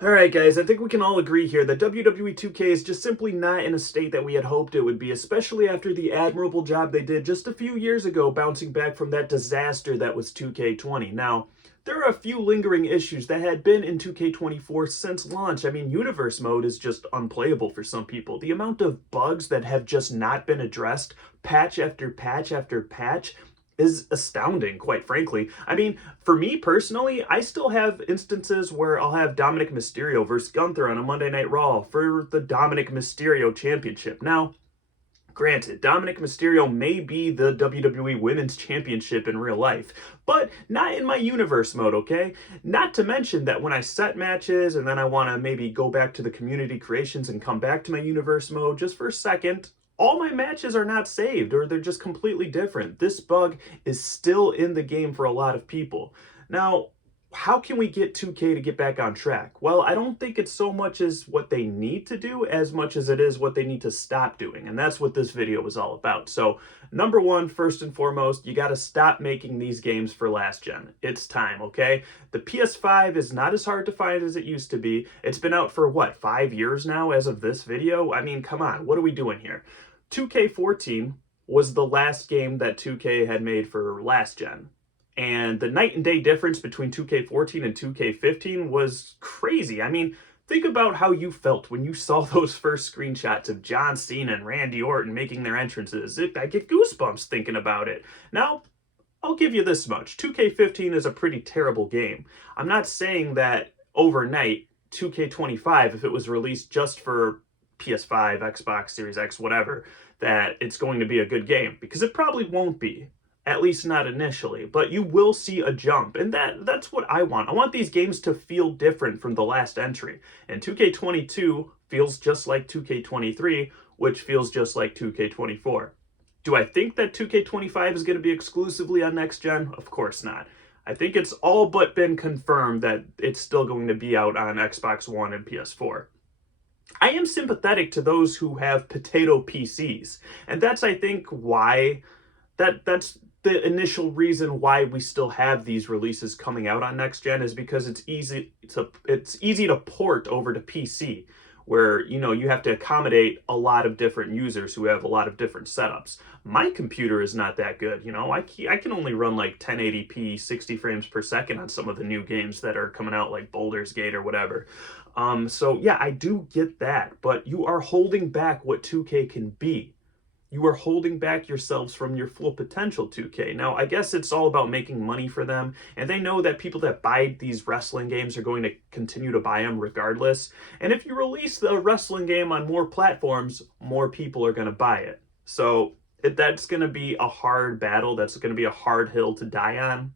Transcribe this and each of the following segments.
Alright guys, I think we can all agree here that WWE 2K is just simply not in a state that we had hoped it would be, especially after the admirable job they did just a few years ago bouncing back from that disaster that was 2K20. Now, there are a few lingering issues that had been in 2K24 since launch. I mean, Universe Mode is just unplayable for some people. The amount of bugs that have just not been addressed, patch after patch after patch, is astounding, quite frankly. I mean, for me personally, I still have instances where I'll have Dominic Mysterio versus Gunther on a Monday Night Raw for the Dominic Mysterio Championship. Now, granted, Dominic Mysterio may be the WWE Women's Championship in real life, but not in my universe mode, okay? Not to mention that when I set matches and then I want to maybe go back to the community creations and come back to my universe mode just for a second, all my matches are not saved or they're just completely different. This bug is still in the game for a lot of people. Now, how can we get 2K to get back on track? Well, I don't think it's so much as what they need to do as much as it is what they need to stop doing. And that's what this video was all about. So, number one, first and foremost, you got to stop making these games for last gen. It's time, okay? The PS5 is not as hard to find as it used to be. It's been out for what, 5 years now as of this video? I mean, come on, what are we doing here? 2K14 was the last game that 2K had made for last gen. And the night and day difference between 2K14 and 2K15 was crazy. I mean, think about how you felt when you saw those first screenshots of John Cena and Randy Orton making their entrances. I get goosebumps thinking about it. Now, I'll give you this much. 2K15 is a pretty terrible game. I'm not saying that overnight 2K25, if it was released just for PS5, Xbox Series X, whatever, that it's going to be a good game, because it probably won't be, at least not initially, but you will see a jump, and that's what I want. I want these games to feel different from the last entry, and 2K22 feels just like 2K23, which feels just like 2K24. Do I think that 2K25 is going to be exclusively on next gen? Of course not. I think it's all but been confirmed that it's still going to be out on Xbox One and PS4. I am sympathetic to those who have potato PCs, and that's, I think, why that's the initial reason why we still have these releases coming out on next gen, is because it's easy to port over to PC, where you have to accommodate a lot of different users who have a lot of different setups. My computer is not that good. I can only run like 1080p 60 frames per second on some of the new games that are coming out, like Baldur's Gate or whatever. So yeah, I do get that, but you are holding back what 2K can be. You are holding back yourselves from your full potential, 2K. Now, I guess it's all about making money for them, and they know that people that buy these wrestling games are going to continue to buy them regardless. And if you release the wrestling game on more platforms, more people are going to buy it. So that's going to be a hard battle. That's going to be a hard hill to die on.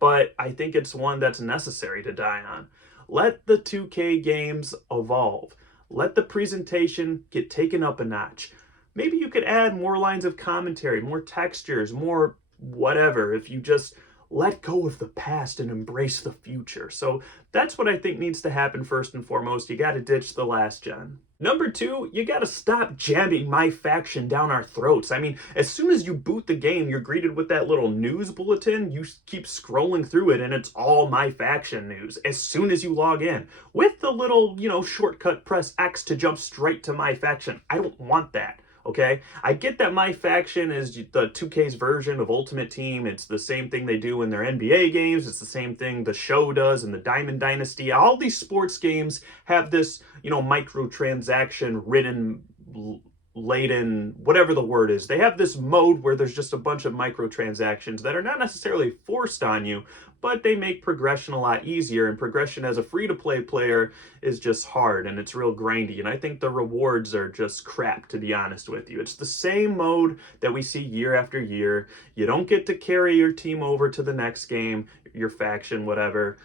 But I think it's one that's necessary to die on. Let the 2K games evolve. Let the presentation get taken up a notch. Maybe you could add more lines of commentary, more textures, more whatever, if you just let go of the past and embrace the future. So that's what I think needs to happen first and foremost. You got to ditch the last gen. Number two, you got to stop jamming my faction down our throats. I mean, as soon as you boot the game, you're greeted with that little news bulletin. You keep scrolling through it, and it's all my faction news as soon as you log in. With the little, shortcut, press X to jump straight to my faction. I don't want that. Okay, I get that my faction is the 2K's version of Ultimate Team. It's the same thing they do in their NBA games. It's the same thing the show does in the Diamond Dynasty. All these sports games have this, microtransaction ridden, laden, whatever the word is. They have this mode where there's just a bunch of microtransactions that are not necessarily forced on you, but they make progression a lot easier, and progression as a free-to-play player is just hard, and it's real grindy, and I think the rewards are just crap, to be honest with you. It's the same mode that we see year after year. You don't get to carry your team over to the next game, your faction, whatever.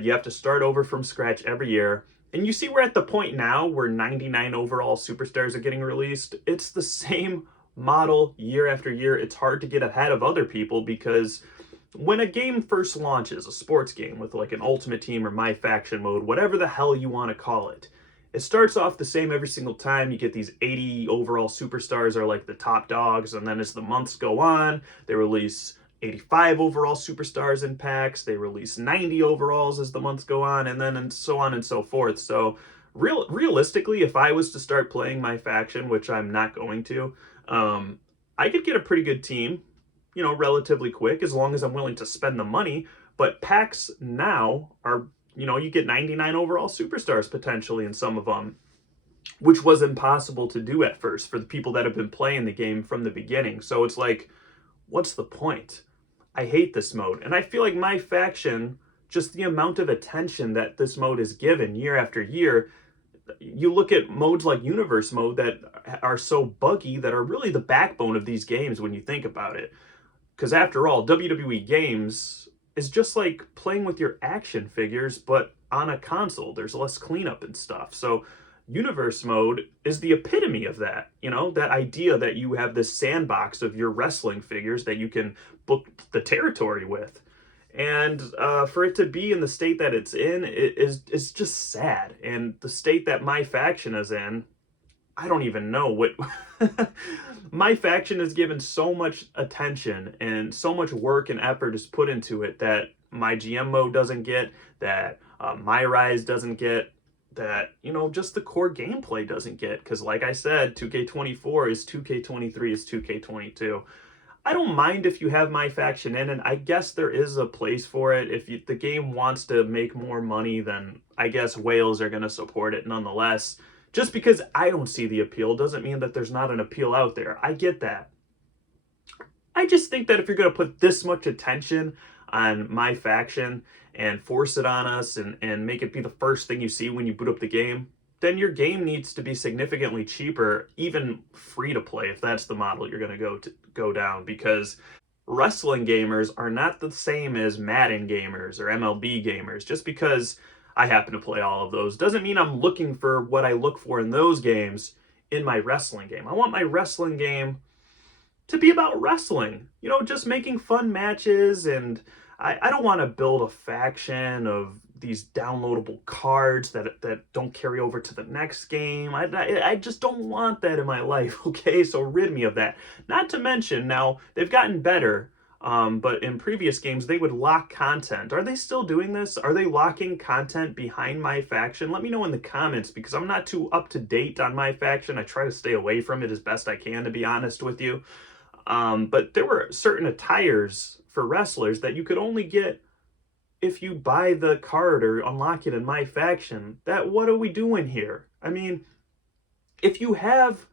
You have to start over from scratch every year. And you see we're at the point now where 99 overall superstars are getting released. It's the same model year after year. It's hard to get ahead of other people, because when a game first launches, a sports game with like an Ultimate Team or My Faction mode, whatever the hell you want to call it, it starts off the same every single time. You get these 80 overall superstars are like the top dogs, and then as the months go on, they release 85 overall superstars in packs. They release 90 overalls as the months go on, and so on and so forth. So realistically, if I was to start playing my faction, which I'm not going to, I could get a pretty good team, relatively quick, as long as I'm willing to spend the money. But packs now are, you get 99 overall superstars potentially in some of them, which was impossible to do at first for the people that have been playing the game from the beginning. So it's like, what's the point? I hate this mode. And I feel like my faction, just the amount of attention that this mode is given year after year, you look at modes like Universe Mode that are so buggy that are really the backbone of these games when you think about it. Because after all, WWE games is just like playing with your action figures, but on a console. There's less cleanup and stuff. So Universe Mode is the epitome of that, that idea that you have this sandbox of your wrestling figures that you can book the territory with. And for it to be in the state that it's in, it's just sad. And the state that my faction is in, I don't even know what... My faction is given so much attention and so much work and effort is put into it that my GM mode doesn't get, that my Rise doesn't get, that, just the core gameplay doesn't get. Because like I said, 2K24 is 2K23 is 2K22. I don't mind if you have my faction in, and I guess there is a place for it. If the game wants to make more money, then I guess whales are going to support it nonetheless. Just because I don't see the appeal doesn't mean that there's not an appeal out there. I get that. I just think that if you're going to put this much attention on my faction and force it on us and make it be the first thing you see when you boot up the game, then your game needs to be significantly cheaper, even free to play, if that's the model you're going to go down, because wrestling gamers are not the same as Madden gamers or MLB gamers. Just because I happen to play all of those doesn't mean I'm looking for what I look for in those games in my wrestling game. I want my wrestling game to be about wrestling, just making fun matches. And I don't want to build a faction of these downloadable cards that don't carry over to the next game. I just don't want that in my life, okay? So rid me of that. Not to mention, now, they've gotten better, but in previous games, they would lock content. Are they still doing this? Are they locking content behind my faction? Let me know in the comments, because I'm not too up to date on my faction. I try to stay away from it as best I can, to be honest with you. But there were certain attires for wrestlers that you could only get if you buy the card or unlock it in my faction. What are we doing here? I mean, if you have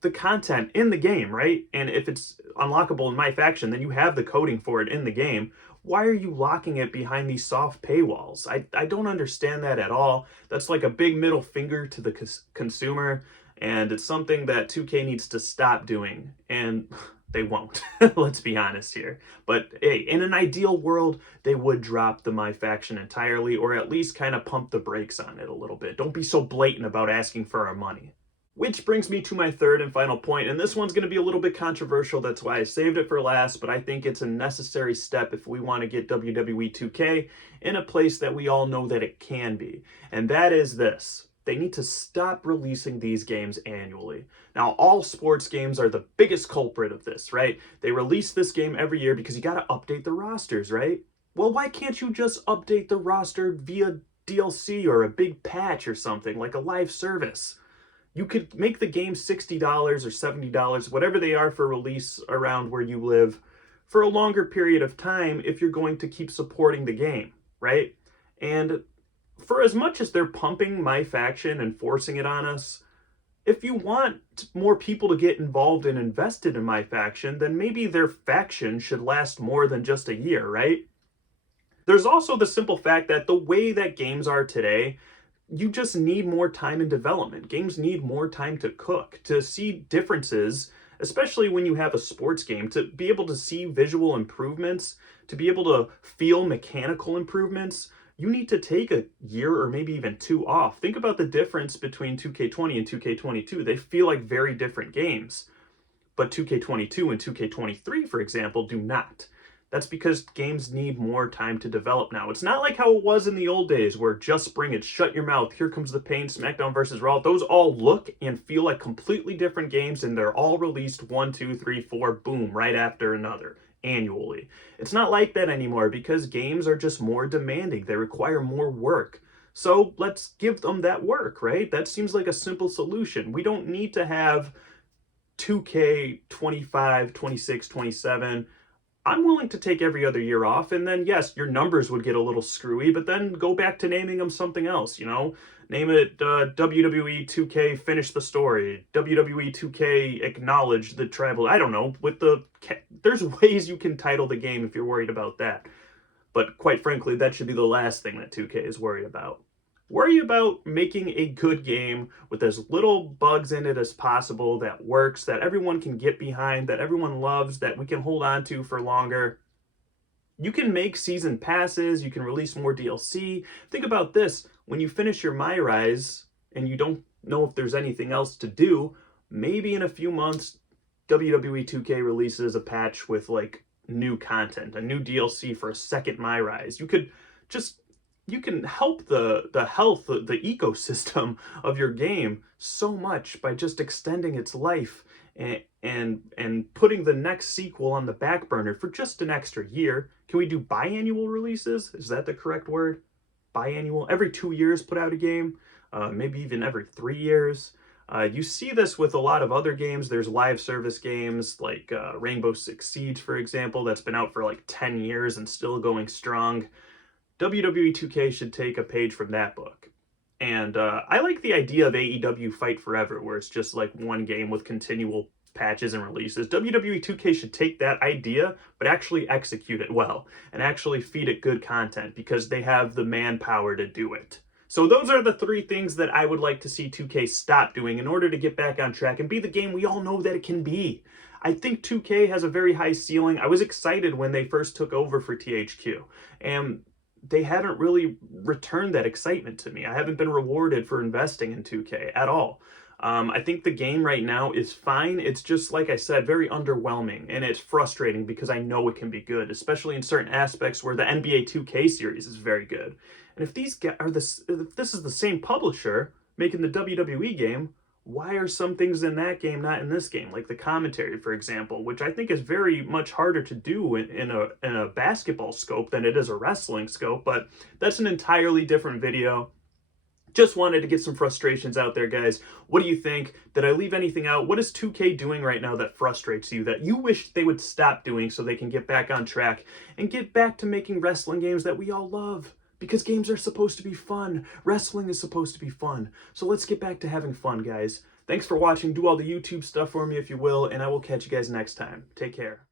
the content in the game, right? And if it's unlockable in my faction, then you have the coding for it in the game. Why are you locking it behind these soft paywalls? I don't understand that at all. That's like a big middle finger to the consumer, and it's something that 2K needs to stop doing. And they won't. Let's be honest here. But hey, in an ideal world, they would drop the My Faction entirely, or at least kind of pump the brakes on it a little bit. Don't be so blatant about asking for our money. Which brings me to my third and final point, and this one's going to be a little bit controversial. That's why I saved it for last, but I think it's a necessary step if we want to get WWE 2K in a place that we all know that it can be. And that is this. They need to stop releasing these games annually. Now, all sports games are the biggest culprit of this, right? They release this game every year because you got to update the rosters, right? Well, why can't you just update the roster via DLC or a big patch or something, like a live service? You could make the game $60 or $70, whatever they are for release around where you live, for a longer period of time if you're going to keep supporting the game, right? And for as much as they're pumping my faction and forcing it on us, if you want more people to get involved and invested in my faction, then maybe their faction should last more than just a year, right? There's also the simple fact that the way that games are today, you just need more time in development. Games need more time to cook, to see differences, especially when you have a sports game, to be able to see visual improvements, to be able to feel mechanical improvements. You need to take a year or maybe even two off. Think about the difference between 2K20 and 2K22. They feel like very different games. But 2K22 and 2K23, for example, do not. That's because games need more time to develop now. It's not like how it was in the old days where just bring it, shut your mouth, here comes the pain, SmackDown versus Raw. Those all look and feel like completely different games, and they're all released 1, 2, 3, 4, boom, right after another annually. It's not like that anymore because games are just more demanding. They require more work. So let's give them that work, right? That seems like a simple solution. We don't need to have 2K 25, 26, 27. I'm willing to take every other year off, and then yes, your numbers would get a little screwy, but then go back to naming them something else, you know? Name it WWE 2K Finish the Story, WWE 2K Acknowledge the Tribal. I don't know. There's ways you can title the game if you're worried about that. But quite frankly, that should be the last thing that 2K is worried about. Worry about making a good game with as little bugs in it as possible that works, that everyone can get behind, that everyone loves, that we can hold on to for longer. You can make season passes, you can release more DLC. Think about this, when you finish your My Rise and you don't know if there's anything else to do, maybe in a few months WWE 2K releases a patch with like new content, a new DLC for a second My Rise. You can help the health, the ecosystem of your game so much by just extending its life and putting the next sequel on the back burner for just an extra year. Can we do biannual releases? Is that the correct word? Biannual? Every 2 years put out a game? Maybe even every 3 years? You see this with a lot of other games. There's live service games like Rainbow Six Siege, for example, that's been out for like 10 years and still going strong. WWE 2K should take a page from that book. And I like the idea of AEW Fight Forever, where it's just like one game with continual patches and releases. WWE 2K should take that idea, but actually execute it well, and actually feed it good content, because they have the manpower to do it. So those are the 3 things that I would like to see 2K stop doing in order to get back on track and be the game we all know that it can be. I think 2K has a very high ceiling. I was excited when they first took over for THQ, and they haven't really returned that excitement to me. I haven't been rewarded for investing in 2K at all. I think the game right now is fine. It's just, like I said, very underwhelming, and it's frustrating because I know it can be good, especially in certain aspects where the NBA 2K series is very good. And if if this is the same publisher making the WWE game, why are some things in that game not in this game? Like the commentary, for example, which I think is very much harder to do in a basketball scope than it is a wrestling scope, but that's an entirely different video. Just wanted to get some frustrations out there, guys. What do you think? Did I leave anything out? What is 2K doing right now that frustrates you, that you wish they would stop doing so they can get back on track and get back to making wrestling games that we all love? Because games are supposed to be fun. Wrestling is supposed to be fun. So let's get back to having fun, guys. Thanks for watching. Do all the YouTube stuff for me if you will, and I will catch you guys next time. Take care.